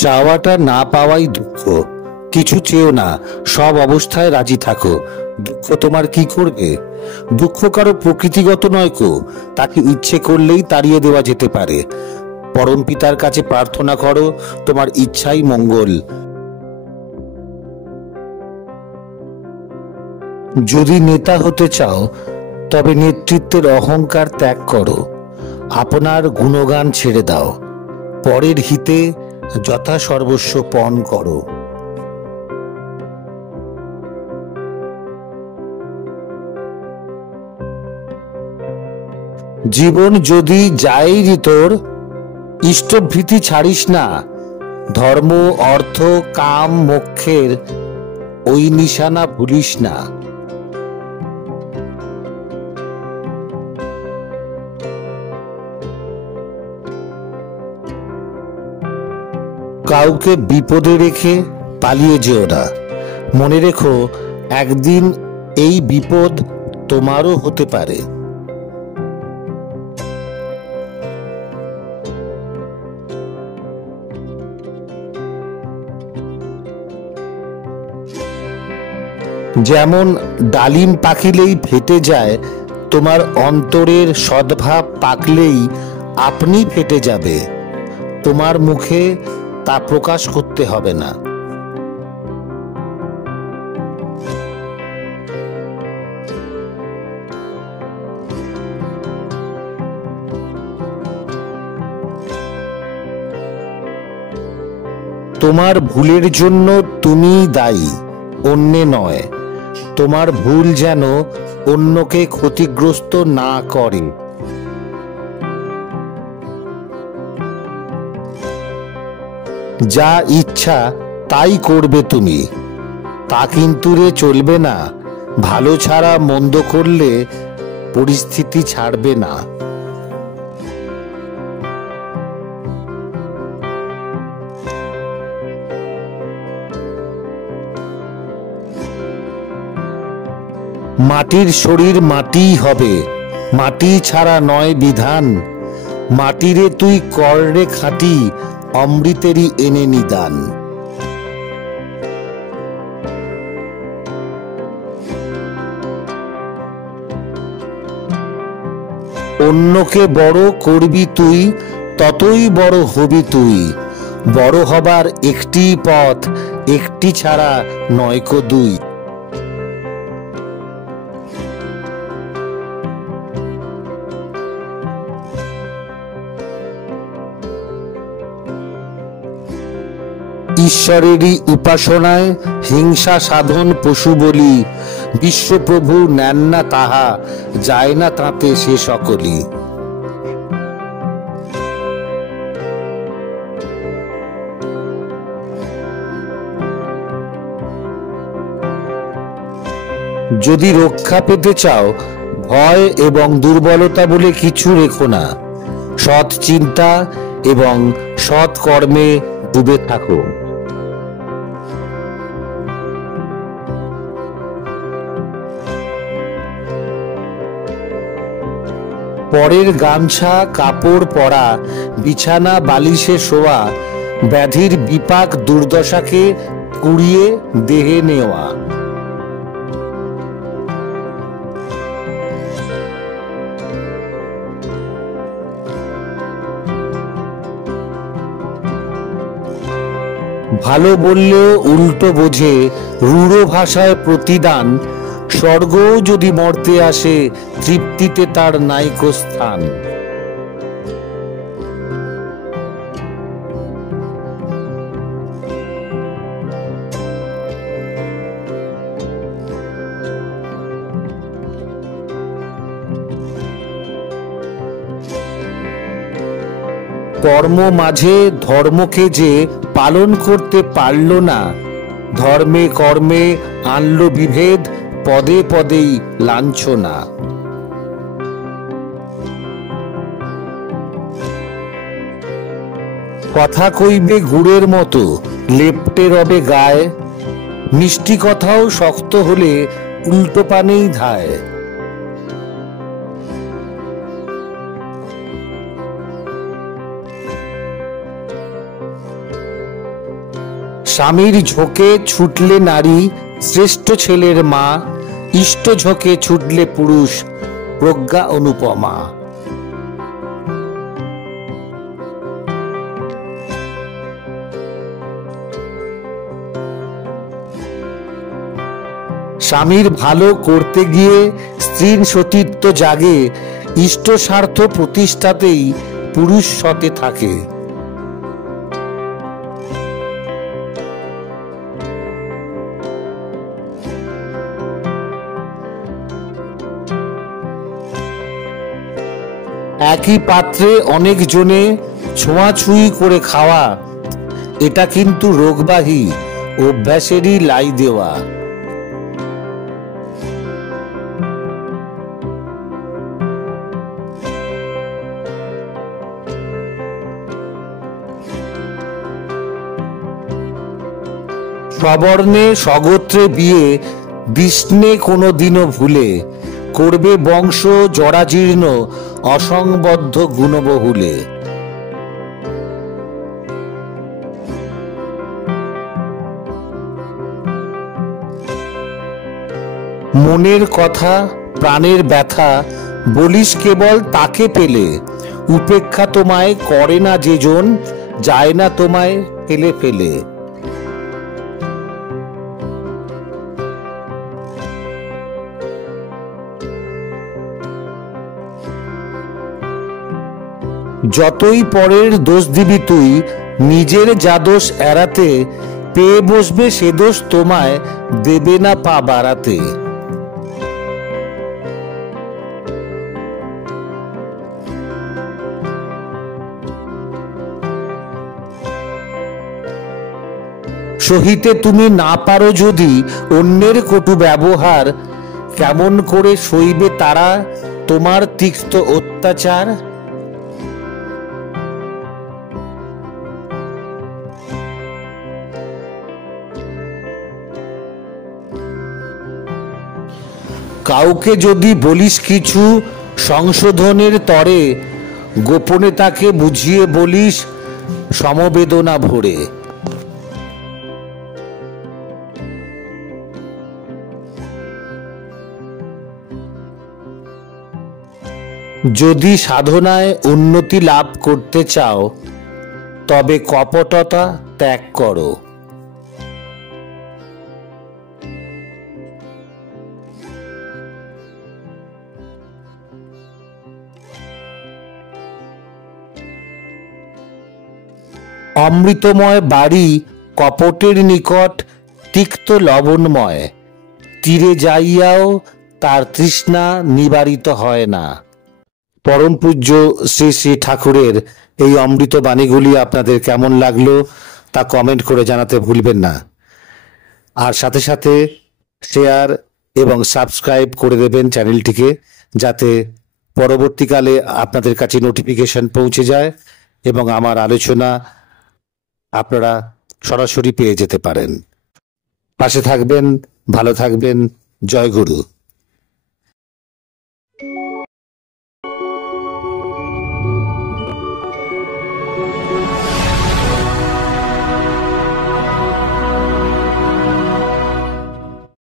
চাওয়াটা না পাওয়াই দুঃখ। কিছু চেয়েও না, সব অবস্থায় রাজি থাকো। দুঃখ তোমার কি করবে? দুঃখ কারো প্রকৃতিগত নয় কো, তাকে ইচ্ছে করলেই তাড়িয়ে দেওয়া যেতে পারে। পরম পিতার কাছে প্রার্থনা করো, তোমার ইচ্ছাই মঙ্গল। যদি নেতা হতে চাও তবে নেতৃত্বের অহংকার ত্যাগ করো, আপনার গুণগান ছেড়ে দাও, পরের হিতে যথাসর্বস্ব পণ করো। জীবন যদি যায়ই তোর, ইষ্টভৃতি ছাড়িস না। ধর্ম, অর্থ, কাম, মোক্ষের ওই নিশানা ভুলিস না। কাউকে বিপদে রেখে পালিয়ে যেও না। মনে রেখো, একদিন এই বিপদ তোমারও হতে পারে। যেমন ডালিম পাকিলেই ফেটে যায়, তোমার অন্তরের সদ্ভাব পাকলেই আপনি ফেটে যাবে। তোমার মুখে তা প্রকাশ করতে হবে না। তোমার ভুলের জন্য তুমিই দায়ী, অন্যে নয়। তোমার ভুল যেন অন্যকে ক্ষতিগ্রস্ত না করে। যা ইচ্ছা তাই করবে তুমি, তা কিন্তু রে চলবে না। ভালো ছাড়া মন্দ করলে পরিস্থিতি ছাড়বে না। মাটির শরীর মাটিই হবে, মাটি ছাড়া নয় বিধান। মাটিরে তুই কররে খাঁটি, অমৃতেরই এনে নিদান। অন্যকে বড় করবি তুই, ততই বড় হবি তুই। বড় হবার একটি পথ, একটি ছাড়া নয়কো দুই। ঈশ্বরেরই উপাসনায় হিংসা সাধন পশু বলি। বিশ্বপ্রভু নেন না তাহা, যায় না তাতে সে সকলই। যদি রক্ষা পেতে চাও, ভয় এবং দুর্বলতা বলে কিছু রেখো না। সৎ চিন্তা এবং সৎ কর্মে ডুবে থাকো। পরের গামছা কাপড় পরা, বিছানা বালিশে শোয়া, ব্যাধির বিপাক দুর্দশাকে কুড়িয়ে দেহে নেওয়া। ভালো বললেও উল্টো বোঝে, রূঢ় ভাষায় প্রতিদান। স্বর্গও যদি মর্তে আসে, তৃপ্তিতে তার নাইকো স্থান। কর্ম মাঝে ধর্মকে যে পালন করতে পারল না, ধর্মে কর্মে আনলো বিভেদ, পদে পদেই লাঞ্ছনা। কথা কইবে গুড়ের মতো, লেপ্টে রবে গায়ে। মিষ্টি কথাও শক্ত হলে উল্টো পানেই ধায়। স্বামীর ঝোঁকে ছুটলে নারী শ্রেষ্ঠ ছেলের মা, ইষ্ট ঝোঁকে ছুটলে পুরুষ প্রজ্ঞা অনুপমা। স্বামীর ভালো করতে গিয়ে স্ত্রীর সতীত্ব জাগে, ইষ্ট স্বার্থ প্রতিষ্ঠাতেই পুরুষ সতে থাকে। একই পাত্রে অনেক জনে ছোঁয়াছুঁই করে খাওয়া, এটা কিন্তু রোগবাহী অভ্যাসেরই লাই দেওয়া। সবর্ণে সগোত্রে বিয়ে বিষ্ণে কোনোদিনও ভুলে, করবে বংশ জরাজীর্ণ অসংবদ্ধ গুণবহুলে। মনের কথা প্রাণের ব্যথা বলিস কেবল তাকে পেলে, উপেক্ষা তোমায় করে না যেজন যায় না তোমায় ফেলে ফেলে। যতই পরের দোষ দিবি তুই, নিজের যা দোষ এড়াতে, পেয়ে বসবে সে দোষ তোমায় দেবে না পা বাড়াতে। সহিতে তুমি না পারো যদি অন্যের কটু ব্যবহার, কেমন করে সইবে তারা তোমার তিক্ত অত্যাচার। কাউকে যদি বলিস কিছু সংশোধনের তরে, গোপনে তাকে বুঝিয়ে বলিস সমবেদনা ভরে। যদি সাধনায় উন্নতি লাভ করতে চাও, তবে কপটতা ত্যাগ করো। অমৃতময় বাড়ি কপটের নিকট তিক্ত লবণময়, তীরে যাইয়াও তার তৃষ্ণা নিবারিত হয় না। পরম পূজ্য শ্রী শ্রী ঠাকুরের এই অমৃত বাণীগুলি আপনাদের কেমন লাগলো তা কমেন্ট করে জানাতে ভুলবেন না। আর সাথে সাথে শেয়ার এবং সাবস্ক্রাইব করে দেবেন চ্যানেলটিকে, যাতে পরবর্তীকালে আপনাদের কাছে নোটিফিকেশন পৌঁছে যায় এবং আমার আলোচনা আপনারা সরাসরি পেয়ে যেতে পারেন। পাশে থাকবেন, ভালো থাকবেন। জয় গুরু।